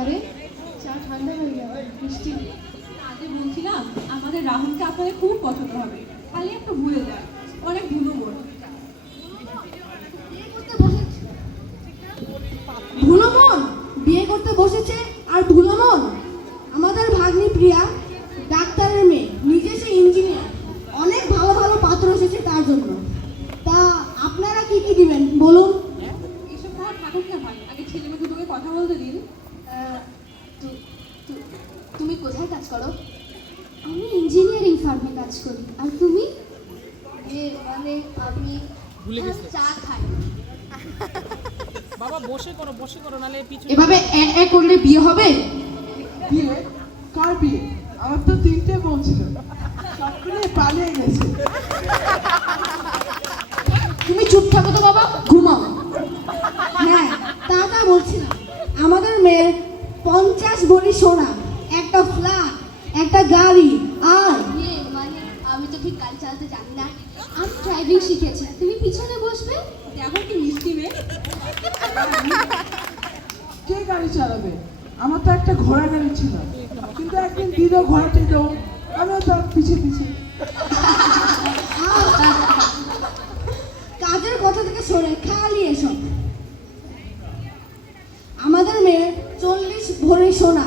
আরে চা ঠান্ডা হয়ে গেল, মিষ্টি। আগে বলছিলাম আমাদের রাহুলকে আপনাদের খুব পছন্দ হবে, খালি একটু ভুলে যায়, অনেক ভুলো বোন। ভুলো মন বিয়ে করতে বসেছে, আর ভুলো মন আমাদের ভাগ্নি প্রিয়া ডাক্তারের মেয়ে, নিজে সে ইঞ্জিনিয়ার, অনেক ভালো ভালো পাত্র এসেছে তার জন্য। তা আপনারা কি কি দিবেন বলুন? এসব কথা থাকুক না ভাই, আগে ছেলে মেয়ে দুটোকে কথা বলতে দিন। তুমি কোথায় কাজ করো? আমি ইঞ্জিনিয়ারিং ফার্মে কাজ করি। আর তুমি? মানে আমি চা খাই। বাবা বসে করো নালে পিছনে। এভাবে এক করলে বিয়ে হবে? বিয়ে? কার বিয়ে? আমার তো 3টে বোন ছিল, সবগুলো পালিয়ে গেছে। তুমি চুপ থাকো তো বাবা, ঘুমাও। হ্যাঁ, তা বলছিলাম, আমাদের মেয়ের 50 ভরি সোনা, একটা ফ্ল্যাট, একটা গাড়ি, আর মানে আমি তো ঠিক গাড়ি চালাতে জানি না, আমি ড্রাইভিং শিখেছি। তুমি পিছনে বসবে। দেখো কি মিষ্টি মেয়ে। কে গাড়ি চালাবে? আমার তো একটা ঘোড়া গাড়ি ছিল, কিন্তু একদিন দিল ঘোড়াটা দিল, আমিও তার পিছিয়ে পিছিয়ে। কাজের কথা থেকে সরে খালি এসব। আমাদের মেয়ের 40 ভরি সোনা,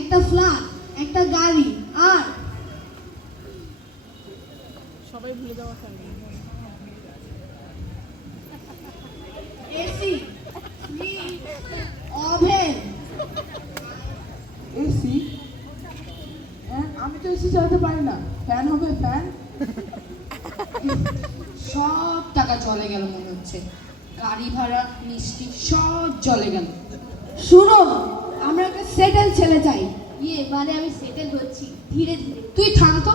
একটা ফ্ল্যাট, একটা গাড়ি, আর সবাই ভুলে যাওয়া এসি, ফ্রিজ, ওভেন। এসি? আমি তো এসি চালাতে পারি না। ফ্যান হবে? ফ্যান? সব টাকা চলে গেল মনে হচ্ছে, গাড়ি ভাড়া, মিষ্টি সব চলে গেল। শুনো, আমরা একটা সেটেল ছেলে চাই। মানে আমি সেটেল হচ্ছি ধীরে ধীরে। তুই থাম তো।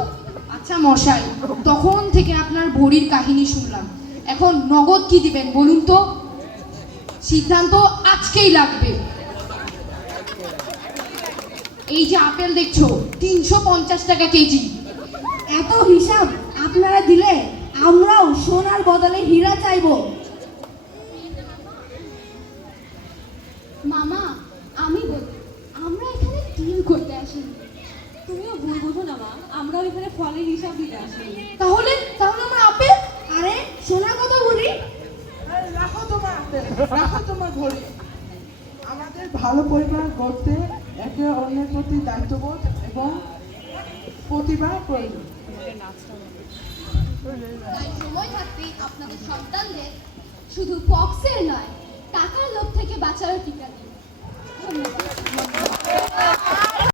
আচ্ছা মশাই, তখন থেকে আপনার ভরির কাহিনী শুনলাম, এখন নগদ কি দিবেন বলুন তো? সিদ্ধান্ত আজকেই লাগবে। এই যে আপেল দেখছো, 350 টাকা কেজি। এত হিসাব আপনারা দিলে আমরাও সোনার বদলে হীরা চাইবো। মামা, আমি বলি, আমরা এখানে ডিল করতে আসিনি। তুমিও ভুল বোঝো না মা, আমরাও এখানে ফলের হিসাব দিতে আসি। তাহলে আমার আপেল, আরে সোনা কথা বলি। রাখো তোমার ঘড়ি। আমাদের ভালো পরিবার গড়তে একে অন্যের প্রতি দায়িত্ববোধ এবং প্রতিভা প্রয়োজন। তাই সময় থাকতেই আপনাদের সন্তানদের শুধু পক্সের নয়, টাকার লোভ থেকে বাঁচারও টিকা